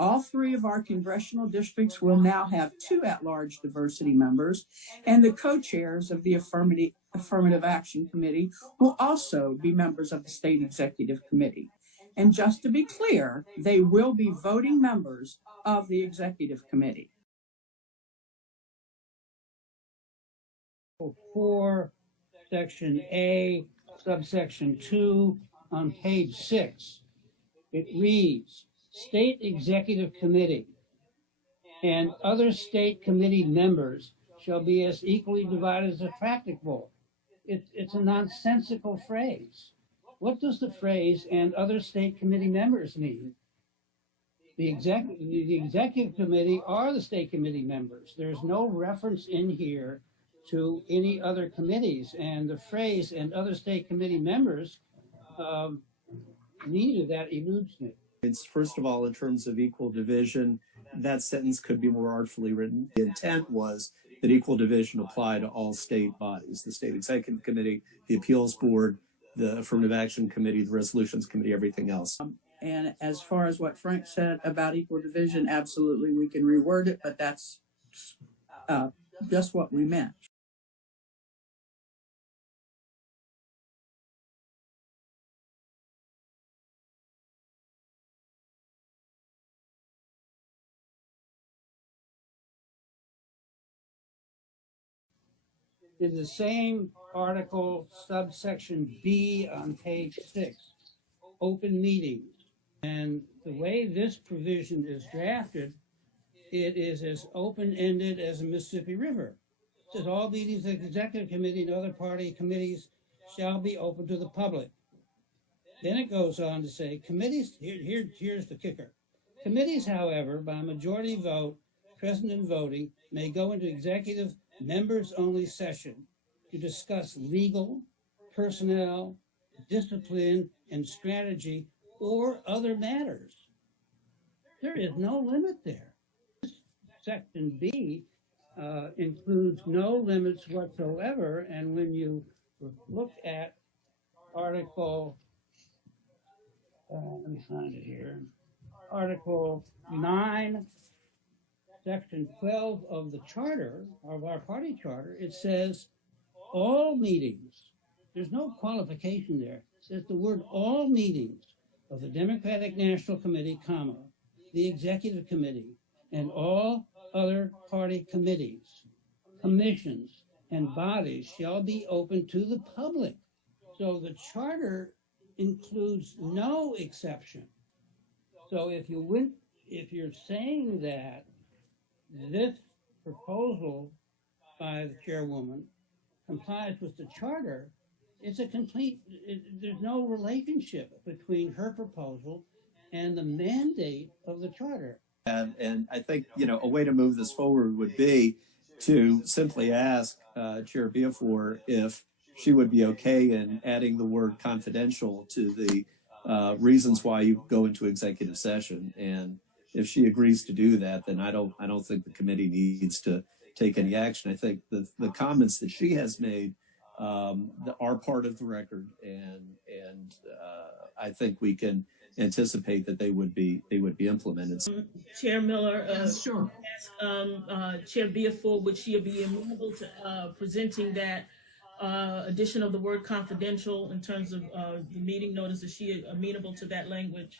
All three of our congressional districts will now have 2 at-large diversity members, and the co-chairs of the Affirmative Action Committee will also be members of the State Executive Committee. And just to be clear, they will be voting members of the Executive Committee. For Section A, subsection 2 on page 6, it reads, State Executive Committee and other state committee members shall be as equally divided as practicable. It's a nonsensical phrase. What does the phrase "and other state committee members" mean? The executive committee are the state committee members. There's no reference in here to any other committees, and the phrase "and other state committee members," neither of that eludes me. It's first of all, in terms of equal division, that sentence could be more artfully written. The intent was that equal division apply to all state bodies, the State Executive Committee, the Appeals Board, the Affirmative Action Committee, the Resolutions Committee, everything else. And as far as what Frank said about equal division, absolutely we can reword it, but that's just what we meant. In the same article, subsection B on page 6, open meetings. And the way this provision is drafted, it is as open-ended as the Mississippi River. It says all meetings of the Executive Committee and other party committees shall be open to the public. Then it goes on to say, committees, here's the kicker. Committees, however, by majority vote, present in voting, may go into executive members-only session to discuss legal, personnel, discipline, and strategy, or other matters. There is no limit there. Section B includes no limits whatsoever, and when you look at Article, let me find it here, Article 9, Section 12 of the charter, of our party charter, it says all meetings, there's no qualification there, it says the word all meetings of the Democratic National Committee, comma, the Executive Committee, and all other party committees, commissions, and bodies shall be open to the public. So the charter includes no exception. So if you're saying that this proposal by the chairwoman complies with the charter, it's a complete, there's no relationship between her proposal and the mandate of the charter. And I think, a way to move this forward would be to simply ask Chair Biafore if she would be okay in adding the word confidential to the reasons why you go into executive session. And if she agrees to do that, then I don't think the committee needs to take any action. I think the comments that she has made are part of the record, and I think we can anticipate that they would be implemented. Chair Miller, sure. Ask Chair Biafore, would she be amenable to presenting that addition of the word confidential in terms of the meeting notice? Is she amenable to that language?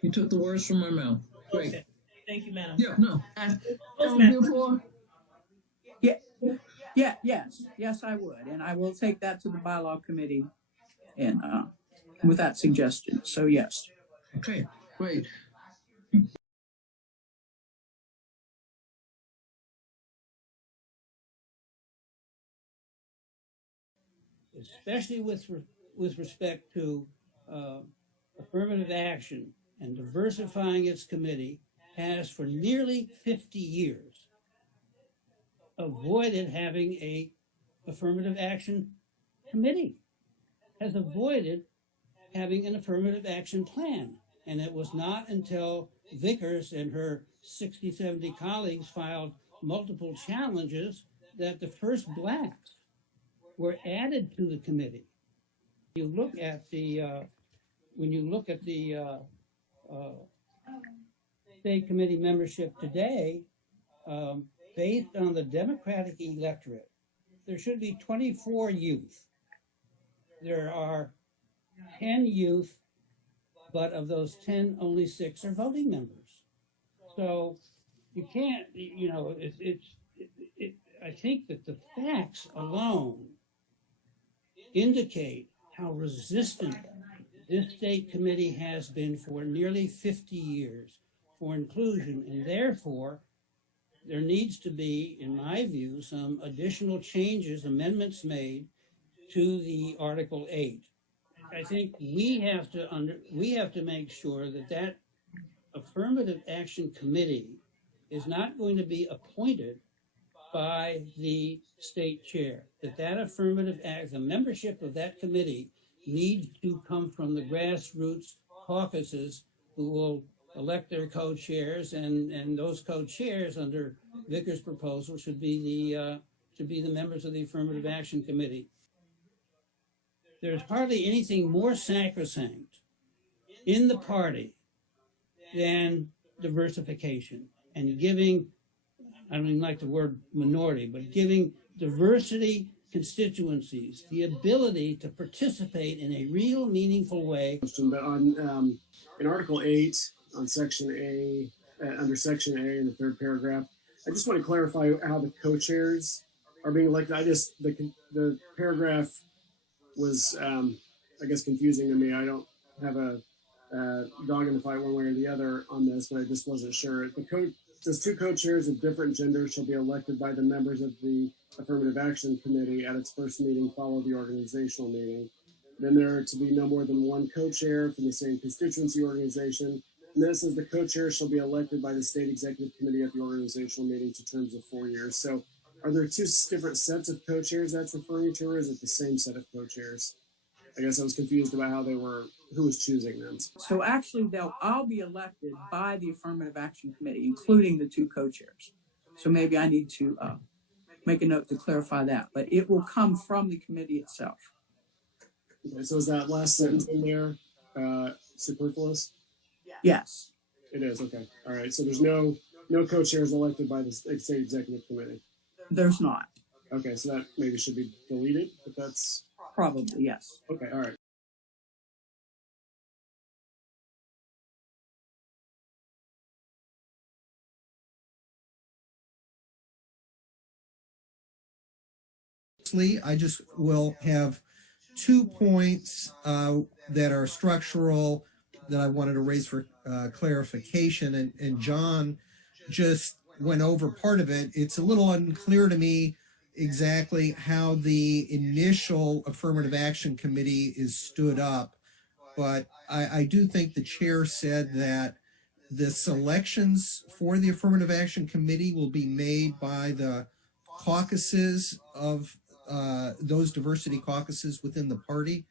You took the words from my mouth. Great. Okay. Thank you, madam. Yeah, no. Biafore? Yes, I would, and I will take that to the bylaw committee, and with that suggestion. So yes. Okay, great. Especially with respect to affirmative action and diversifying its committee, has for nearly 50 years avoided having a affirmative action committee, has avoided having an affirmative action plan. And it was not until Vickers and her 60, 70 colleagues filed multiple challenges that the first blacks were added to the committee. You look at the, when you look at the state committee membership today, based on the Democratic electorate, there should be 24 youth. There are 10 youth, but of those 10, only 6 are voting members. So you can't, you know, I think that the facts alone indicate how resistant this state committee has been for nearly 50 years for inclusion, and therefore there needs to be, in my view, some additional changes, amendments made to the Article 8. I think we have to make sure that that affirmative action committee is not going to be appointed by the state chair, that affirmative act, the membership of that committee needs to come from the grassroots caucuses who will elect their co-chairs, and those co-chairs under Vickers' proposal should be the members of the affirmative action committee. There's hardly anything more sacrosanct in the party than diversification and giving, I don't even like the word minority, but giving diversity constituencies the ability to participate in a real meaningful way. But on in Article 8 on Section A, under Section A in the third paragraph, I just want to clarify how the co-chairs are being elected. The paragraph was I guess confusing to me. I don't have a dog in the fight one way or the other on this, but I just wasn't sure. Says 2 co-chairs of different genders shall be elected by the members of the Affirmative Action Committee at its first meeting, follow the organizational meeting. Then there are to be no more than 1 co-chair from the same constituency organization. And then it says the co-chair shall be elected by the state executive committee at the organizational meeting to terms of 4 years. So are there 2 different sets of co-chairs that's referring to, or is it the same set of co-chairs? I guess I was confused about who was choosing them. So actually, they'll all be elected by the Affirmative Action Committee, including the 2 co-chairs. So maybe I need to make a note to clarify that, but it will come from the committee itself. Okay, so is that last sentence in there superfluous? Yes. It is, okay. All right, so there's no co-chairs elected by the state executive committee. There's not. Okay, so that maybe should be deleted, but that's... Probably, yes. Okay, all right. I just will have 2 points that are structural that I wanted to raise for clarification, and John just went over part of it. It's a little unclear to me exactly how the initial Affirmative Action Committee is stood up, but I do think the chair said that the selections for the Affirmative Action Committee will be made by the caucuses of those diversity caucuses within the party.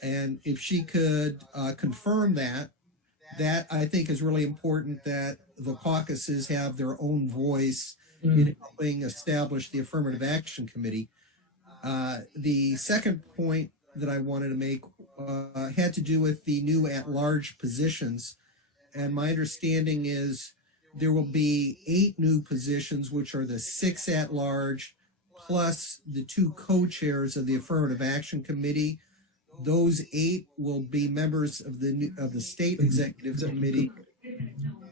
And if she could confirm that I think is really important, that the caucuses have their own voice in helping establish the Affirmative Action Committee. The second point that I wanted to make had to do with the new at-large positions. And my understanding is there will be 8 new positions, which are the 6 at-large plus the 2 co-chairs of the Affirmative Action Committee. Those 8 will be members of the state executive committee.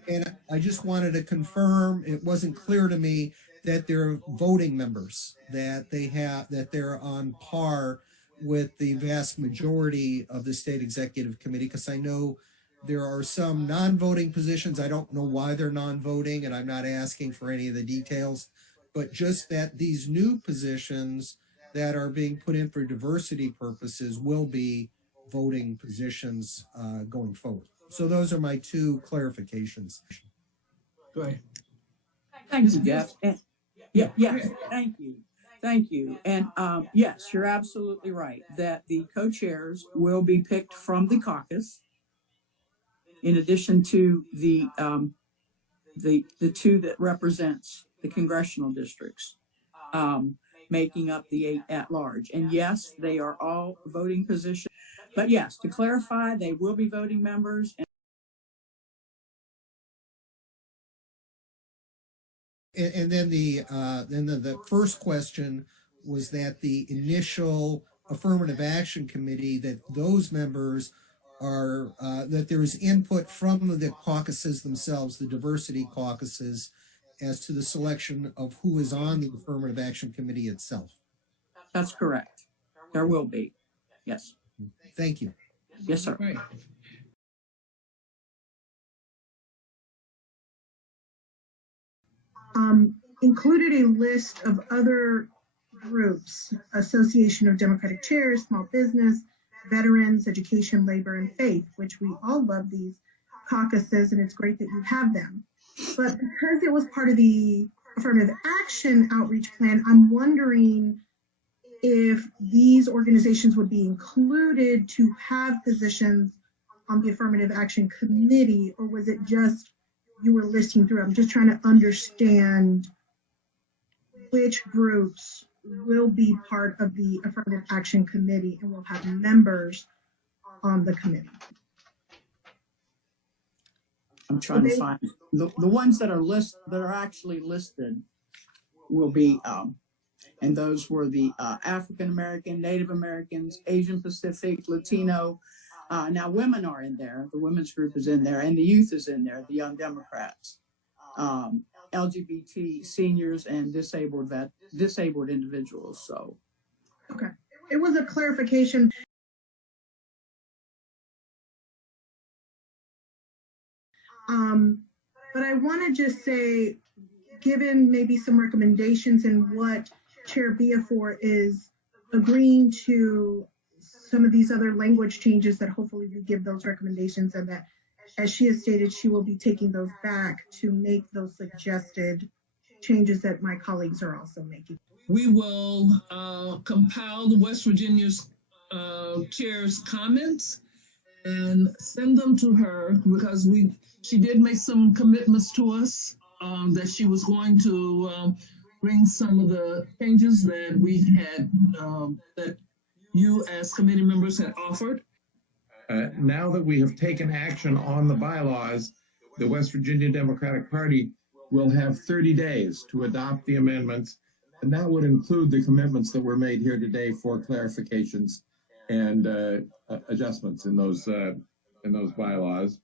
And I just wanted to confirm, it wasn't clear to me that they're voting members, that they're on par with the vast majority of the state executive committee, because I know there are some non-voting positions. I don't know why they're non-voting, and I'm not asking for any of the details, but just that these new positions that are being put in for diversity purposes will be voting positions going forward. So those are my 2 clarifications. Go ahead. Thank you, Jeff. And, yes, thank you. Thank you. And yes, you're absolutely right that the co-chairs will be picked from the caucus, in addition to the 2 that represents the congressional districts, making up the 8 at large. And yes, they are all voting positions. But yes, to clarify, they will be voting members. And then the first question was that the initial affirmative action committee, that those members are, that there is input from the caucuses themselves, the diversity caucuses, as to the selection of who is on the affirmative action committee itself. That's correct. There will be. Yes. Thank you. Yes, sir. Right. Included a list of other groups: Association of Democratic Chairs, Small Business, Veterans, Education, Labor, and Faith, which we all love these caucuses, and it's great that you have them. But because it was part of the affirmative action outreach plan, I'm wondering if these organizations would be included to have positions on the affirmative action committee, or was it just you were listing through? I'm just trying to understand which groups will be part of the affirmative action committee and will have members on the committee. I'm trying to find the ones that are actually listed will be, and those were the African American, Native Americans, Asian Pacific, Latino. Now women are in there. The women's group is in there, and the youth is in there. The Young Democrats, LGBT, seniors, and disabled individuals. So, okay, it was a clarification. But I want to just say, given maybe some recommendations and what Chair Biafore is agreeing to, some of these other language changes, that hopefully we give those recommendations, and that, as she has stated, she will be taking those back to make those suggested changes that my colleagues are also making. We will compile the West Virginia's chair's comments and send them to her, because she did make some commitments to us that she was going to bring some of the changes that we had, that you as committee members had offered. Now that we have taken action on the bylaws, the West Virginia Democratic Party will have 30 days to adopt the amendments, and that would include the commitments that were made here today for clarifications and adjustments in those bylaws.